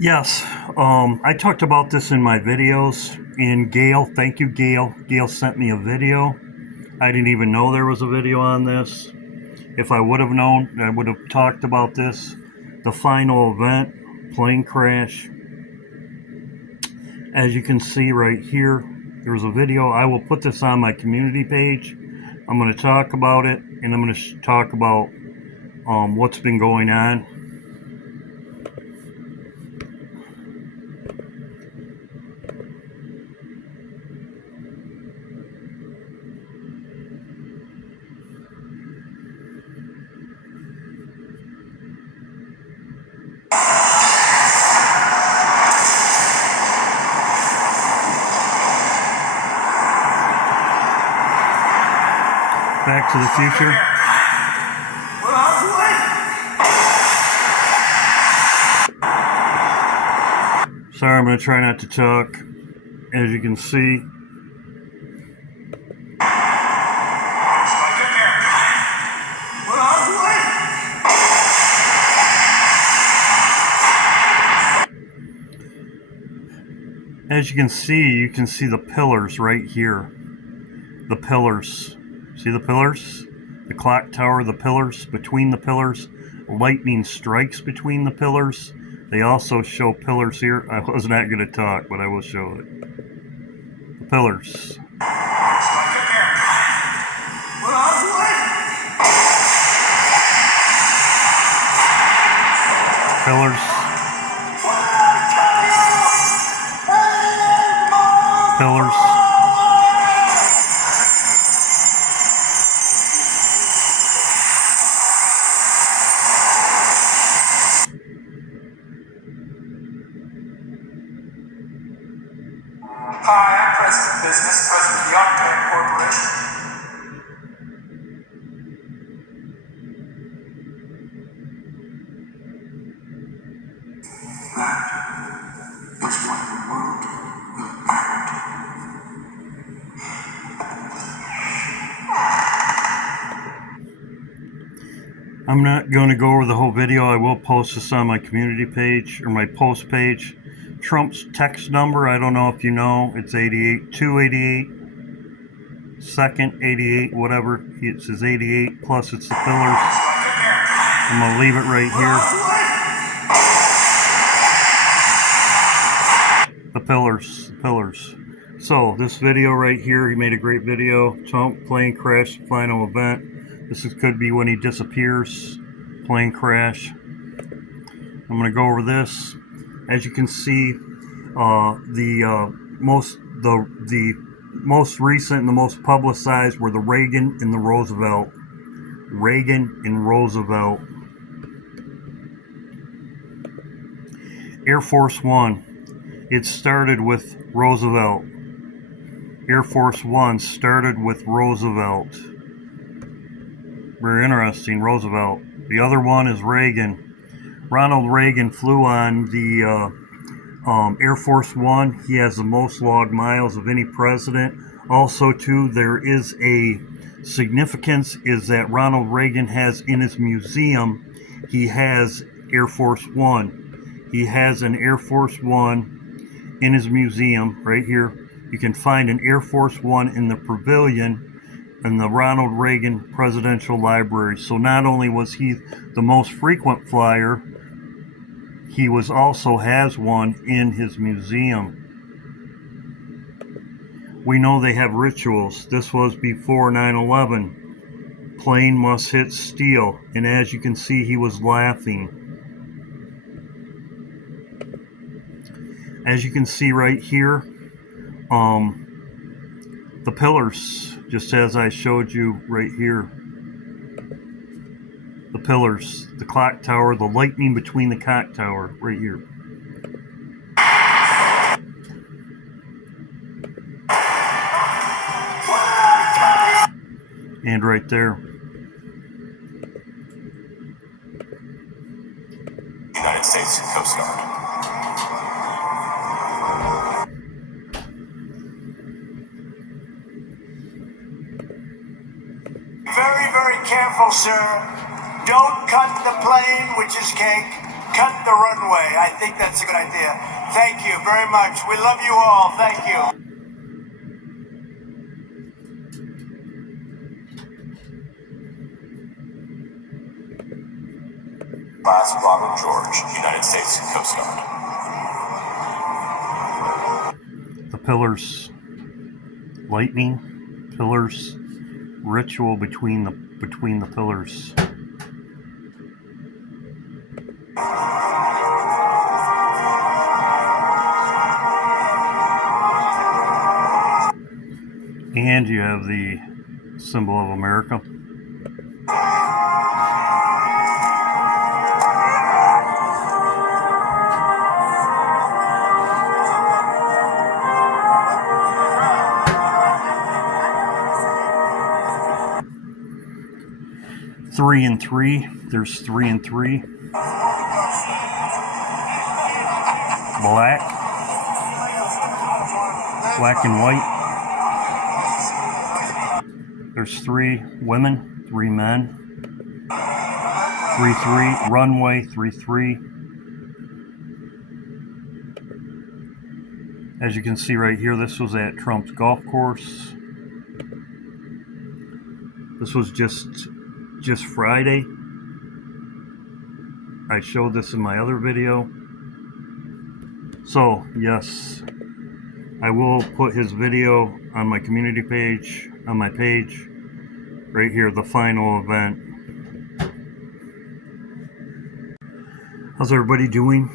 Yes, I talked about this in my videos, and Gail, thank you, Gail. Gail sent me a video. I didn't even know there was a video on this. If I would have known, I would have talked about this. The final event, plane crash. As you can see right here, there's a video. I will put this on my community page. I'm going to talk about it, and I'm going to talk about what's been going on. Back to the Future. Sorry, I'm going to try not to talk. As you can see, you can see the pillars right here. The pillars. See the pillars? The clock tower, the pillars, between the pillars. Lightning strikes between the pillars. They also show pillars here. I was not going to talk, but I will show it. The pillars. Pillars. Pillars. Hi, I'm President Business, President of the Octane Corporation. That was what the world required. I'm not going to go over the whole video. I will post this on my community page, or my post page. Trump's text number, I don't know if you know, it's 288, second 88, whatever. It says 88, plus it's the pillars. I'm going to leave it right here. The pillars. So, this video right here, he made a great video. Trump, plane crash, final event. This could be when he disappears. Plane crash. I'm going to go over this. As you can see, the most recent and the most publicized were the Reagan and the Roosevelt. Reagan and Roosevelt. Air Force One. It started with Roosevelt. Air Force One started with Roosevelt. Very interesting, Roosevelt. The other one is Reagan. Ronald Reagan flew on the Air Force One. He has the most log miles of any president. Also, too, there is a significance is that Ronald Reagan has in his museum, he has Air Force One. He has an Air Force One in his museum right here. You can find an Air Force One in the pavilion in the Ronald Reagan Presidential Library. So not only was he the most frequent flyer, he also has one in his museum. We know they have rituals. This was before 9/11. Plane must hit steel. And as you can see, he was laughing. As you can see right here, the pillars, just as I showed you right here. The pillars, the clock tower, the lightning between the clock tower, right here. And right there. United States Coast Guard. Very, very careful, sir. Don't cut the plane, which is cake. cut the runway. I think that's a good idea. Thank you very much. We love you all. Thank you. Class Robert George, United States Coast Guard. The pillars, lightning, pillars, ritual between the pillars. And you have the symbol of America. Three and three. There's 3 and 3. Black and white. There's 3 women, 3 men. 3-3, runway, 3-3. As you can see right here, this was at Trump's golf course. This was just Friday. I showed this in my other video. So, yes, I will put his video on my community page, on my page, right here, the final event. How's everybody doing?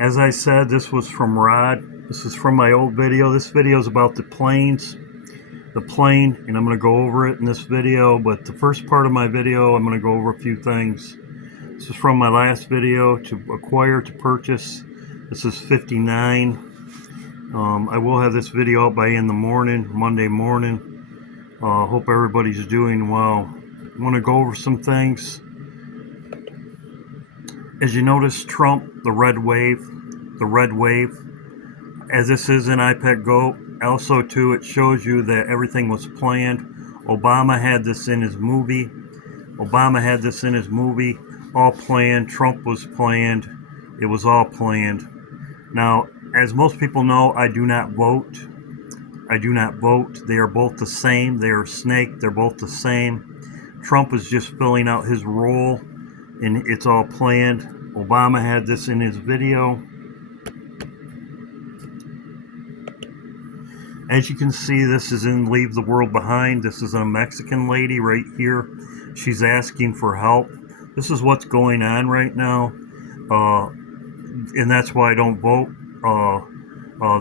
As I said, this was from Rod. This is from my old video. This video is about the planes. The plane, and I'm going to go over it in this video, but the first part of my video, I'm going to go over a few things. This is from my last video, to acquire, to purchase. This is 59. I will have this video out by in the morning, Monday morning. Hope everybody's doing well. I want to go over some things. As you notice, Trump, the red wave, as this is in iPad Go, also too, it shows you that everything was planned. Obama had this in his movie. All planned. Trump was planned. It was all planned. Now, as most people know, I do not vote. They are both the same. They are snake. They're both the same. Trump is just filling out his role, and it's all planned. Obama had this in his video. As you can see, this is in Leave the World Behind. This is a Mexican lady right here. She's asking for help. This is what's going on right now. And that's why I don't vote.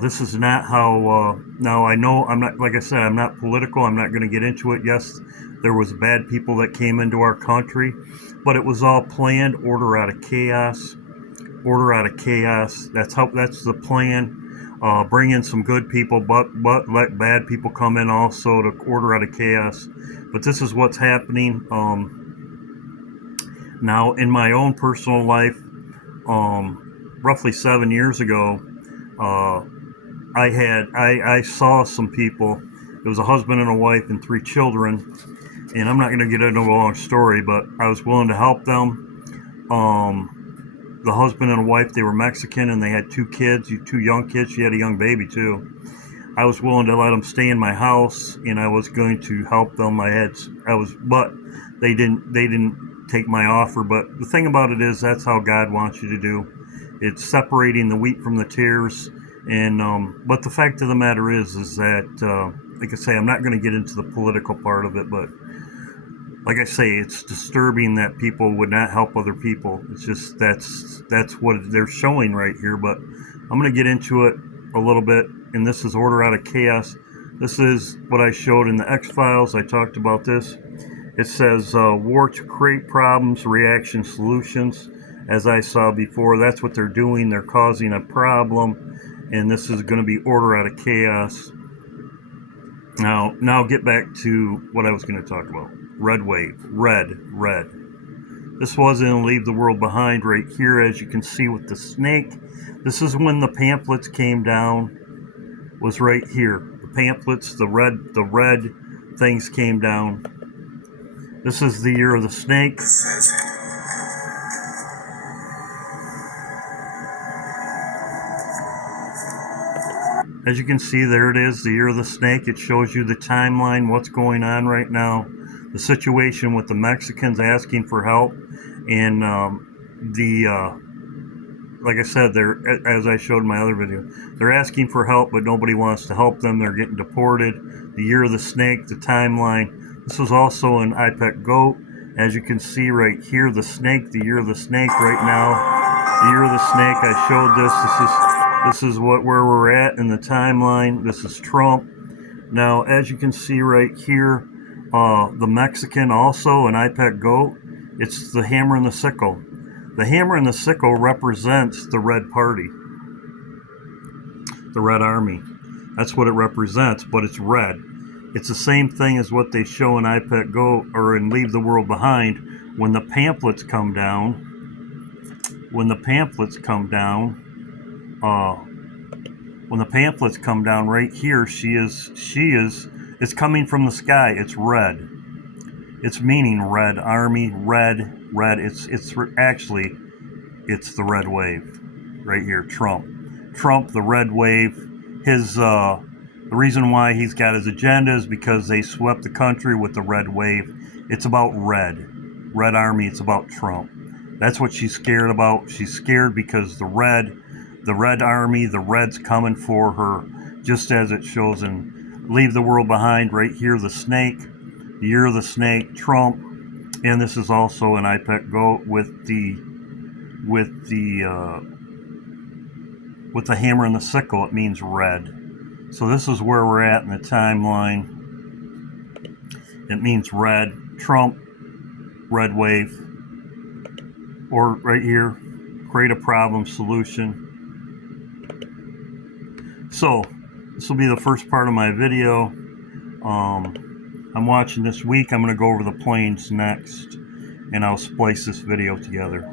This is not how, now I know I'm not, like I said, I'm not political. I'm not going to get into it. Yes, there was bad people that came into our country, but it was all planned. Order out of chaos. That's the plan. Bring in some good people, but let bad people come in also to order out of chaos. But this is what's happening. Now, in my own personal life, roughly 7 years ago, I saw some people. It was a husband and a wife and 3 children. And I'm not going to get into a long story, but I was willing to help them. The husband and a wife, they were Mexican, and they had 2 kids, 2 young kids. She had a young baby too. I was willing to let them stay in my house, and I was going to help them. But they didn't take my offer. But the thing about it is, that's how God wants you to do. It's separating the wheat from the tares. And but the fact of the matter is that, like I say, I'm not going to get into the political part of it, but like I say, it's disturbing that people would not help other people. It's just that's what they're showing right here. But I'm going to get into it a little bit. And this is Order Out of Chaos. This is what I showed in the X-Files. I talked about this. It says war to create problems, reaction, solutions. As I saw before, that's what they're doing. They're causing a problem. And this is going to be Order Out of Chaos. Now get back to what I was going to talk about. Red wave. Red. This was in Leave the World Behind right here, as you can see with the snake. This is when the pamphlets came down, was right here. The pamphlets, the red things came down. This is the year of the snake. As you can see, there it is, the year of the snake. It shows you the timeline, what's going on right now, the situation with the Mexicans asking for help, and like I said, as I showed in my other video, they're asking for help, but nobody wants to help them. They're getting deported. The year of the snake, the timeline. This was also an IPEC goat. As you can see right here, the snake, the year of the snake right now. The year of the snake, I showed this. This is where we're at in the timeline. This is Trump. Now, as you can see right here, the Mexican, also an IPEC goat. It's the hammer and the sickle. The hammer and the sickle represents the Red Party, the Red Army. That's what it represents, but it's red. It's the same thing as what they show in IPEC Go or in Leave the World Behind. When the pamphlets come down, when the pamphlets come down right here, it's coming from the sky. It's red. It's meaning Red Army, red. It's the red wave right here. Trump, the red wave. The reason why he's got his agenda is because they swept the country with the red wave. It's about red Army. It's about Trump. That's what she's scared about. She's scared because the Red Army, the Red's coming for her, just as it shows in Leave the World Behind right here. The snake, the year of the snake, Trump, and this is also an IPEC goat with the hammer and the sickle. It means red. So this is where we're at in the timeline. It means red. Trump, red wave. Or right here, create a problem, solution. So this will be the first part of my video. I'm watching this week. I'm going to go over the planes next, and I'll splice this video together.